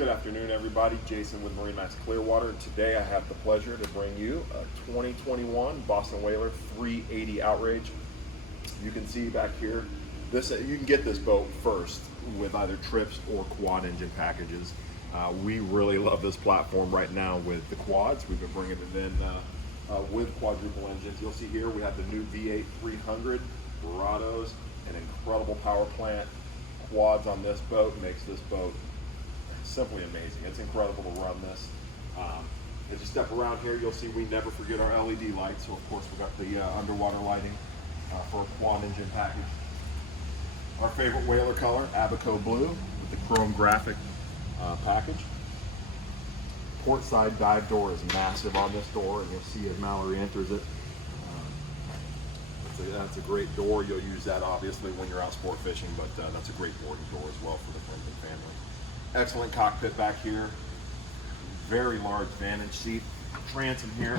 Good afternoon, everybody. Jason with MarineMax Clearwater, and today I have the pleasure to bring you a 2021 Boston Whaler 380 Outrage. You can see back here, you can get this boat first with either trips or quad engine packages. We really love this platform right now with the quads. We've been bringing it in with quadruple engines. You'll see here we have the new V8 300 Verados, an incredible power plant. Quads on this boat makes this boat simply amazing. It's incredible to run this. As you step around here, you'll see we never forget our LED lights. So of course we got the underwater lighting for a quad engine package. Our favorite whaler color, Abaco blue, with the chrome graphic package. Port side dive door is massive on this door, and you'll see as Mallory enters it. That's a great door. You'll use that obviously when you're out sport fishing, but that's a great boarding door as well for the friends and family. Excellent cockpit back here. Very large vantage seat. Transom here.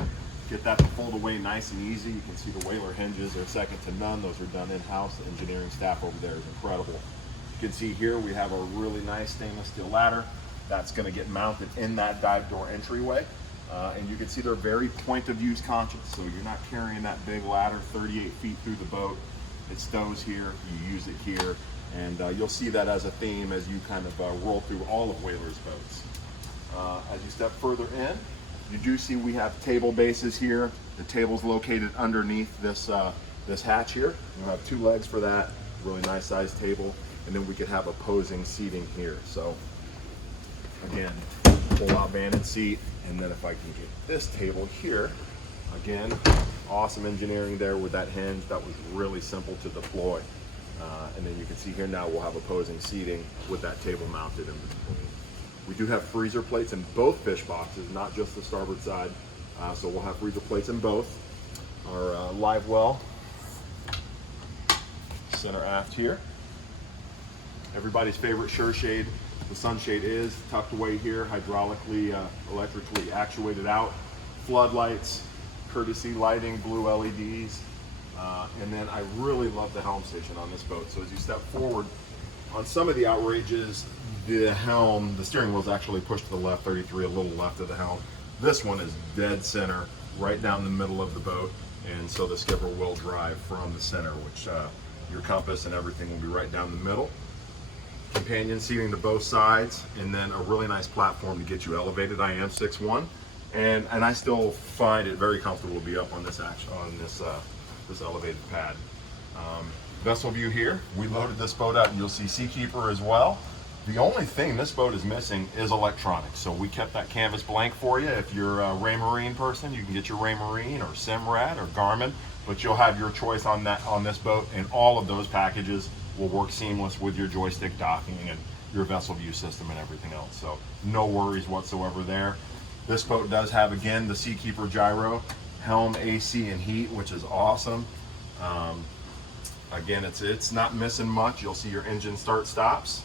Get that to fold away nice and easy. You can see the Whaler hinges are second to none. Those are done in-house. The engineering staff over there is incredible. You can see here we have a really nice stainless steel ladder. That's going to get mounted in that dive door entryway. And you can see they're very point of use conscious. So you're not carrying that big ladder 38 feet through the boat. It stows here, you use it here. And you'll see that as a theme as you kind of roll through all of Whaler's boats. As you step further in, you do see we have table bases here. The table's located underneath this, this hatch here. You'll have two legs for that, really nice sized table. And then we could have opposing seating here. So again, pull out vantage seat. And then if I can get this table here, again, awesome engineering there with that hinge. That was really simple to deploy. And then you can see here now we'll have opposing seating with that table mounted in between. We do have freezer plates in both fish boxes, not just the starboard side. So we'll have freezer plates in both. Our live well, center aft here. Everybody's favorite sure shade. The sunshade is tucked away here, hydraulically, electrically actuated out. Floodlights, courtesy lighting, blue LEDs. And then I really love the helm station on this boat. So as you step forward, on some of the Outrages, the helm, the steering wheel is actually pushed to the left, 33, a little left of the helm. This one is dead center, right down the middle of the boat. And so the skipper will drive from the center, which your compass and everything will be right down the middle. Companion seating to both sides, and then a really nice platform to get you elevated. I am 6'1", and I still find it very comfortable to be up on this this elevated pad. Vessel view here. We loaded this boat up, and you'll see Seakeeper as well. The only thing this boat is missing is electronics, so we kept that canvas blank for you. If you're a Raymarine person, you can get your Raymarine or Simrad or Garmin, but you'll have your choice on this boat, and all of those packages will work seamless with your joystick docking and your vessel view system and everything else. So no worries whatsoever there. This boat does have, again, the Seakeeper gyro, Helm, AC, and heat, which is awesome. Again, it's not missing much. You'll see your engine start stops,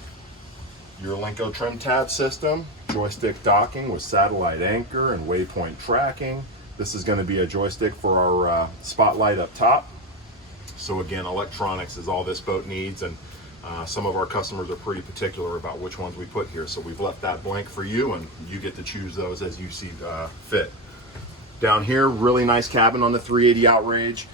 your Lenco trim tab system, joystick docking with satellite anchor and waypoint tracking. This is going to be a joystick for our spotlight up top. So again, electronics is all this boat needs, and some of our customers are pretty particular about which ones we put here. So we've left that blank for you, and you get to choose those as you see fit. Down here, really nice cabin on the 380 Outrage.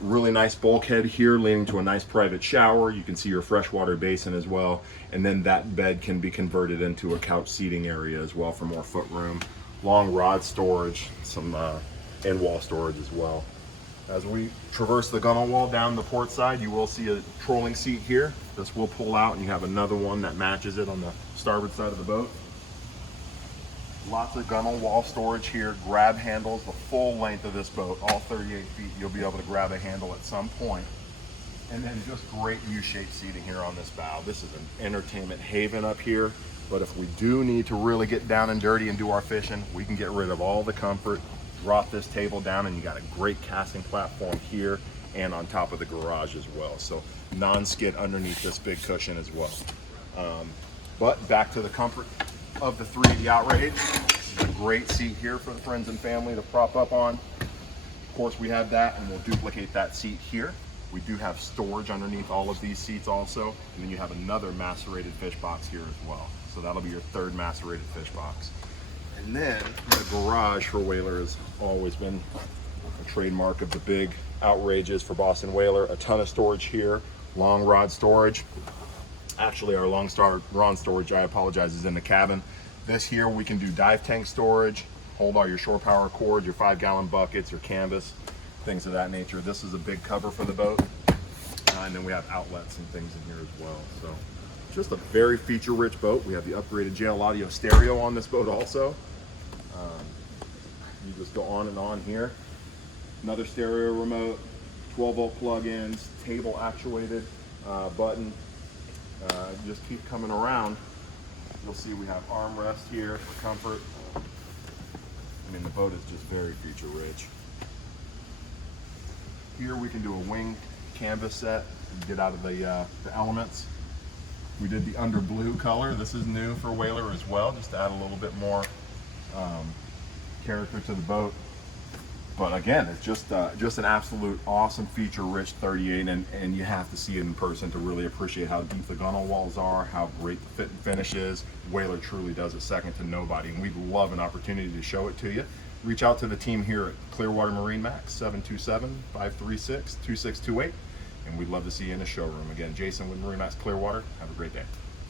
Really nice bulkhead here leading to a nice private shower. You can see your freshwater basin as well. And then that bed can be converted into a couch seating area as well for more foot room. Long rod storage, some in-wall storage as well. As we traverse the gunnel wall down the port side, you will see a trolling seat here. This will pull out, and you have another one that matches it on the starboard side of the boat. Lots of gunnel wall storage here, grab handles, the full length of this boat, all 38 feet. You'll be able to grab a handle at some point. And then just great U-shaped seating here on this bow. This is an entertainment haven up here, but if we do need to really get down and dirty and do our fishing, we can get rid of all the comfort, drop this table down, and you got a great casting platform here and on top of the garage as well. So non-skid underneath this big cushion as well. But back to the comfort of the 380 Outrage. This is a great seat here for the friends and family to prop up on. Of course, we have that, and we'll duplicate that seat here. We do have storage underneath all of these seats also, and then you have another macerated fish box here as well. So that'll be your third macerated fish box. And then the garage for Whaler has always been a trademark of the big Outrages for Boston Whaler. A ton of storage here, long rod storage. Actually, our long rod storage, I apologize, is in the cabin. This here, we can do dive tank storage, hold all your shore power cords, your 5-gallon buckets, your canvas, things of that nature. This is a big cover for the boat. And then we have outlets and things in here as well. So just a very feature-rich boat. We have the upgraded JL Audio stereo on this boat also. You just go on and on here. Another stereo remote, 12-volt plug-ins, table actuated button. Just keep coming around. You'll see we have armrest here for comfort. I mean, the boat is just very feature-rich. Here we can do a wing canvas set and get out of the elements. We did the under blue color. This is new for Whaler as well, just to add a little bit more character to the boat. But again, it's just an absolute awesome feature-rich 38, and you have to see it in person to really appreciate how deep the gunnel walls are, how great the fit and finish is. Whaler truly does it second to nobody, and we'd love an opportunity to show it to you. Reach out to the team here at Clearwater MarineMax, 727-536-2628, and we'd love to see you in the showroom. Again, Jason with MarineMax Clearwater. Have a great day.